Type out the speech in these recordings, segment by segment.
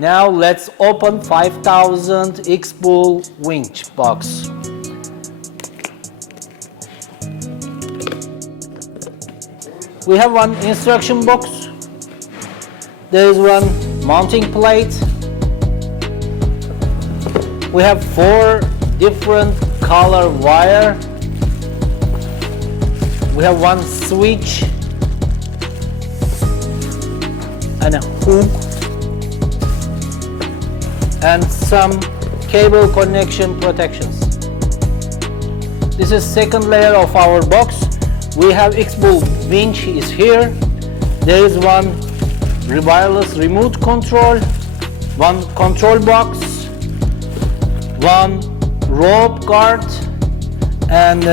Now let's open 5000 X-BULL winch box. We have one instruction box. There is one mounting plate. We have 4 different color wire. We have one switch and a hook and some cable connection protections. This is second layer of our box. We have X-BULL winch is here. There is one wireless remote control, one control box, one rope guard, and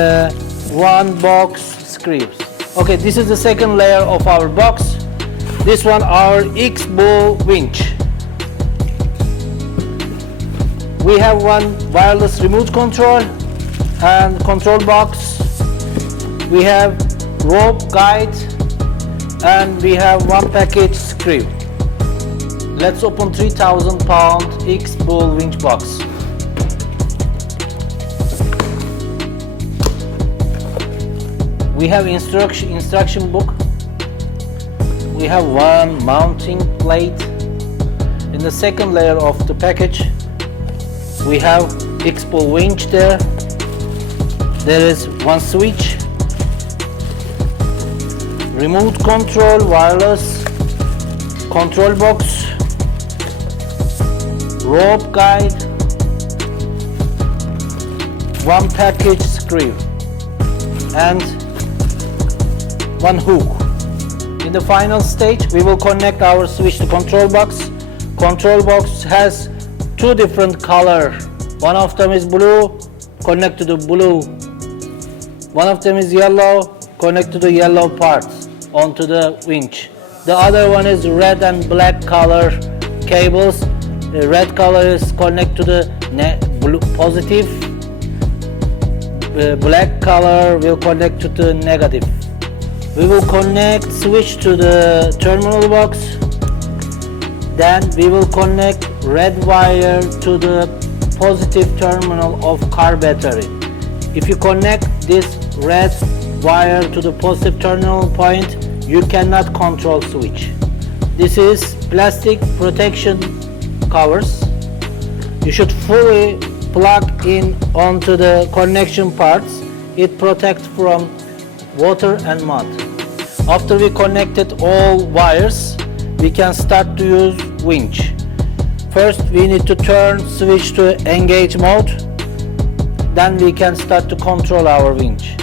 one box screws. Okay, this is the second layer of our box. This one our X-BULL winch. We have one wireless remote control and control box. We have rope guide and we have one package screw. Let's open 3000 pound X-BULL winch box. We have instruction book. We have one mounting plate. In the second layer of the package, we have X-BULL winch there. There is one switch, remote control, wireless control box, rope guide, one package screw, and one hook. In the final stage, we will connect our switch to control box. Control box has 2 different color. One of them is blue, connect to the blue. One of them is yellow, connect to the yellow part onto the winch. The other one is red and black color cables. The red color is connect to the blue positive. The black color will connect to the negative. We will connect switch to the terminal box. Then we will connect red wire to the positive terminal of car battery. If you connect this red wire to the positive terminal point, you cannot control switch. This is plastic protection covers. You should fully plug in onto the connection parts. It protects from water and mud. After we connected all wires, we can start to use winch. First we need to turn switch to engage mode. Then we can start to control our winch.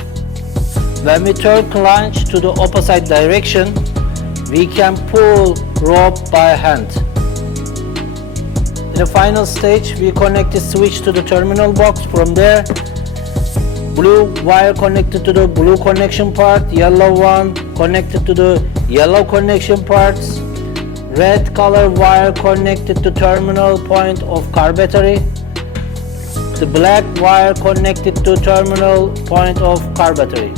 When we turn clutch to the opposite direction, we can pull rope by hand. In the final stage, we connect the switch to the terminal box. From there, blue wire connected to the blue connection part, yellow one connected to the yellow connection parts, red color wire connected to terminal point of car battery, the black wire connected to terminal point of car battery.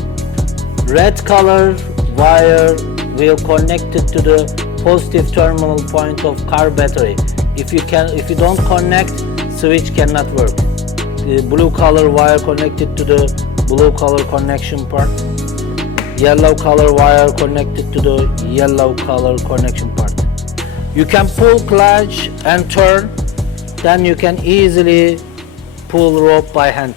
Red color wire will connect it to the positive terminal point of car battery. If you don't connect, switch cannot work. The blue color wire connected to the blue color connection part, yellow color wire connected to the yellow color connection part. You can pull clutch and turn, then you can easily pull rope by hand.